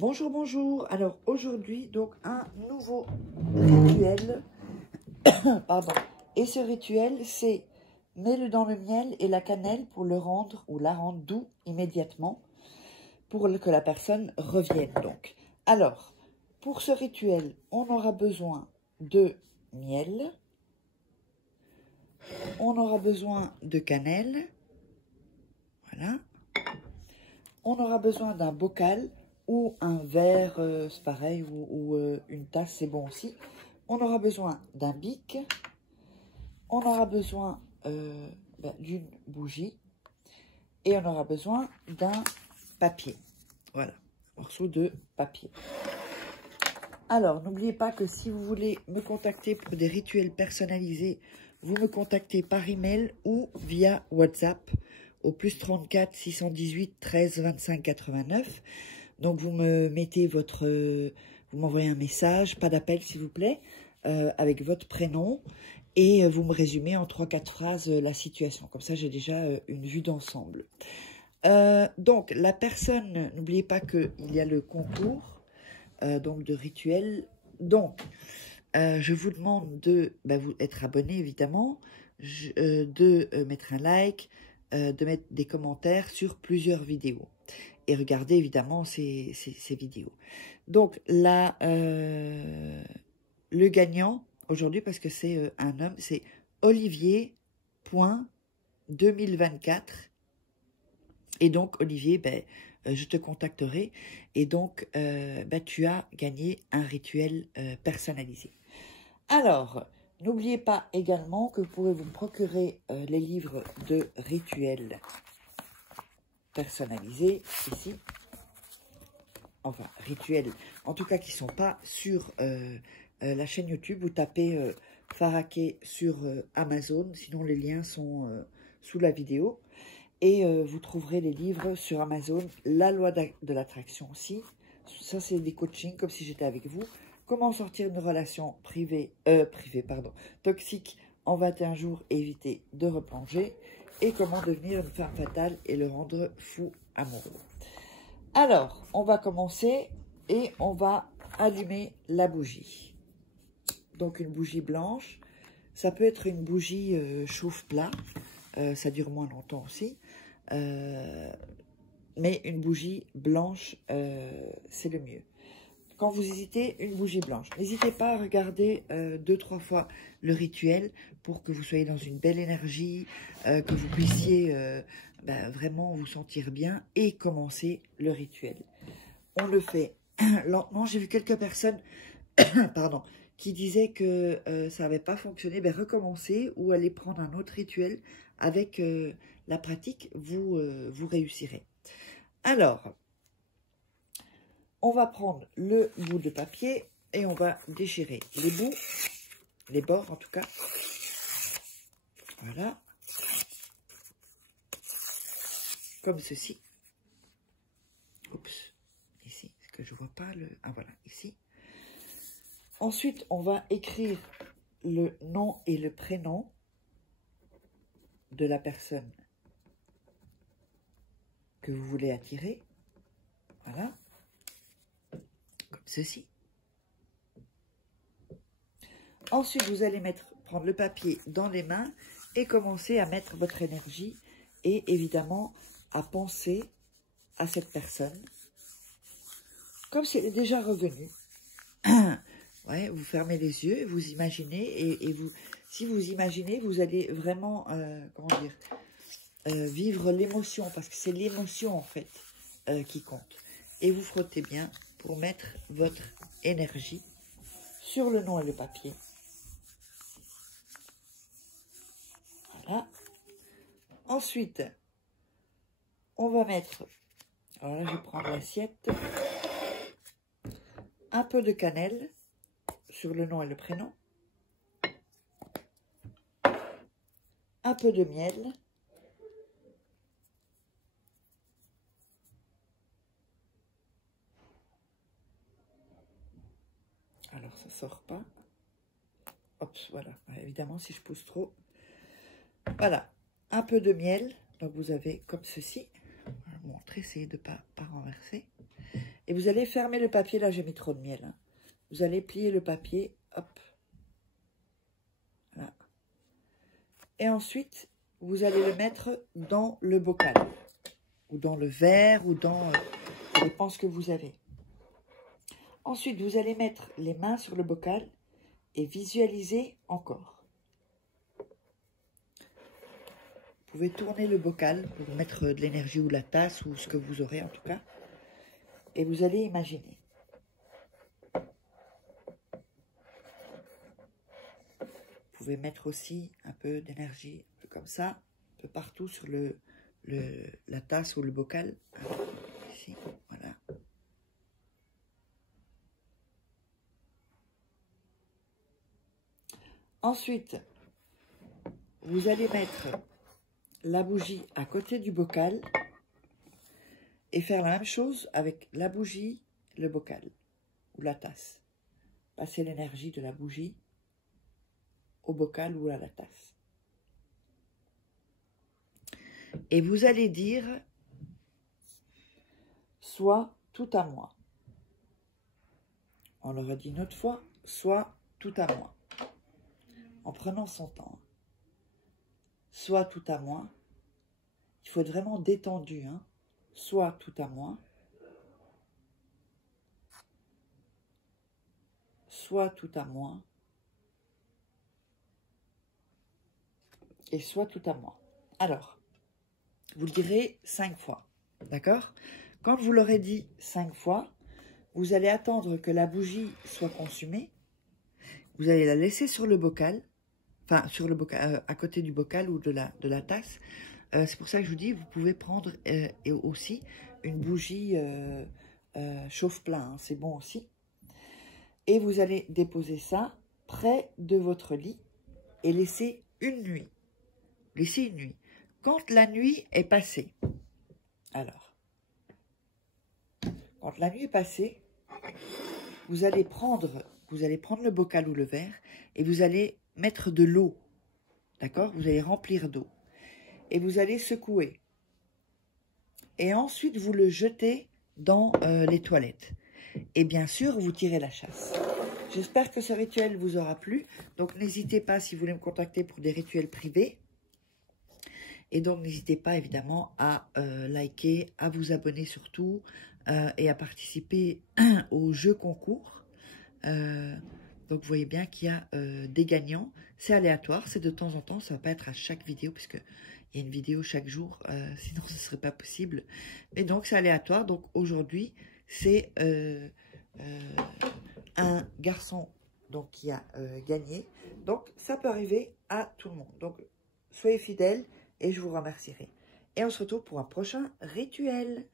Bonjour, bonjour. Alors aujourd'hui, donc un nouveau rituel. Pardon. Et ce rituel, c'est mets-le dans le miel et la cannelle pour le rendre ou la rendre doux immédiatement pour que la personne revienne. Donc, alors, pour ce rituel, on aura besoin de miel, on aura besoin de cannelle, voilà. On aura besoin d'un bocal ou un verre, c'est pareil, ou une tasse, c'est bon aussi. On aura besoin d'un bic. On aura besoin d'une bougie. Et on aura besoin d'un papier. Voilà, un morceau de papier. Alors, n'oubliez pas que si vous voulez me contacter pour des rituels personnalisés, vous me contactez par email ou via WhatsApp au plus 34 618 13 25 89. Donc, vous me mettez vous m'envoyez un message, pas d'appel s'il vous plaît, avec votre prénom et vous me résumez en 3-4 phrases la situation. Comme ça, j'ai déjà une vue d'ensemble. Donc, la personne, n'oubliez pas qu'il y a le concours. Donc de rituel. Donc, je vous demande de vous être abonné, évidemment, de mettre un like, de mettre des commentaires sur plusieurs vidéos. Et regardez, évidemment, ces vidéos. Donc, là, le gagnant, aujourd'hui, parce que c'est un homme, c'est Olivier.2024. Et donc, Olivier, je te contacterai et donc tu as gagné un rituel personnalisé. Alors, n'oubliez pas également que vous pourrez vous procurer les livres de rituels personnalisés ici. Enfin, rituels, en tout cas qui ne sont pas sur la chaîne YouTube. Vous tapez Faraké sur Amazon, sinon les liens sont sous la vidéo. Et vous trouverez les livres sur Amazon, La loi de l'attraction aussi. Ça, c'est des coachings, comme si j'étais avec vous. Comment sortir une relation toxique en 21 jours et éviter de replonger. Et comment devenir une femme fatale et le rendre fou amoureux. Alors, on va commencer et on va allumer la bougie. Donc, une bougie blanche. Ça peut être une bougie chauffe-plat. Ça dure moins longtemps aussi. Mais une bougie blanche, c'est le mieux. Quand vous hésitez, une bougie blanche. N'hésitez pas à regarder 2-3 fois le rituel pour que vous soyez dans une belle énergie, que vous puissiez vraiment vous sentir bien et commencer le rituel. On le fait lentement. J'ai vu quelques personnes pardon, qui disaient que ça n'avait pas fonctionné. Recommencez ou allez prendre un autre rituel. Avec la pratique, vous réussirez. Alors, on va prendre le bout de papier et on va déchirer les bouts, les bords en tout cas. Voilà. Comme ceci. Oups, ici, est-ce que je ne vois pas le... Ah voilà, ici. Ensuite, on va écrire le nom et le prénom de la personne que vous voulez attirer. Voilà. Comme ceci. Ensuite, vous allez prendre le papier dans les mains et commencer à mettre votre énergie et évidemment à penser à cette personne comme si elle est déjà revenue. Ouais, vous fermez les yeux, vous imaginez et vous, si vous imaginez, vous allez vraiment, comment dire, vivre l'émotion, parce que c'est l'émotion en fait qui compte. Et vous frottez bien pour mettre votre énergie sur le nom et le papier. Voilà. Ensuite, on va mettre, alors là je vais prendre l'assiette, un peu de cannelle sur le nom et le prénom, un peu de miel, alors ça sort pas, hop, voilà, évidemment si je pousse trop, voilà, un peu de miel, donc vous avez comme ceci, je vais vous montrer, essayez de ne pas renverser, Et vous allez fermer le papier. Là, j'ai mis trop de miel. Hein. Vous allez plier le papier. Hop. Voilà. Et ensuite, vous allez le mettre dans le bocal. Ou dans le verre. Ou dans... ça dépend ce que vous avez. Ensuite, vous allez mettre les mains sur le bocal. Et visualiser encore. Vous pouvez tourner le bocal pour mettre de l'énergie ou la tasse ou ce que vous aurez en tout cas. Et vous allez imaginer. Vous pouvez mettre aussi un peu d'énergie, un peu comme ça, un peu partout sur la tasse ou le bocal. Ici, voilà. Ensuite, vous allez mettre la bougie à côté du bocal et faire la même chose avec la bougie, le bocal ou la tasse. Passer l'énergie de la bougie au bocal ou à la tasse. Et vous allez dire, soit tout à moi. On le redit une autre fois, soit tout à moi. En prenant son temps. Soit tout à moi. Il faut être vraiment détendu. Hein. Soit tout à moi. Soit tout à moi. Et soit tout à moi. Alors, vous le direz 5 fois. D'accord? Quand vous l'aurez dit 5 fois, vous allez attendre que la bougie soit consumée. Vous allez la laisser sur le bocal. Enfin, sur le bocal, à côté du bocal ou de la tasse. C'est pour ça que je vous dis, vous pouvez prendre et aussi une bougie chauffe-plat. Hein, c'est bon aussi. Et vous allez déposer ça près de votre lit et laisser une nuit. Laissez une nuit. Quand la nuit est passée, alors, quand la nuit est passée, vous allez prendre le bocal ou le verre et vous allez mettre de l'eau. D'accord? Vous allez remplir d'eau. Et vous allez secouer. Et ensuite, vous le jetez dans les toilettes. Et bien sûr, vous tirez la chasse. J'espère que ce rituel vous aura plu. Donc, n'hésitez pas, si vous voulez me contacter pour des rituels privés. Et donc, n'hésitez pas, évidemment, à liker, à vous abonner surtout, et à participer au jeu concours. Donc, vous voyez bien qu'il y a des gagnants. C'est aléatoire, c'est de temps en temps. Ça ne va pas être à chaque vidéo, puisque il y a une vidéo chaque jour. Sinon, ce ne serait pas possible. Mais donc, c'est aléatoire. Donc, aujourd'hui, c'est un garçon donc, qui a gagné. Donc, ça peut arriver à tout le monde. Donc, soyez fidèles et je vous remercierai. Et on se retrouve pour un prochain rituel.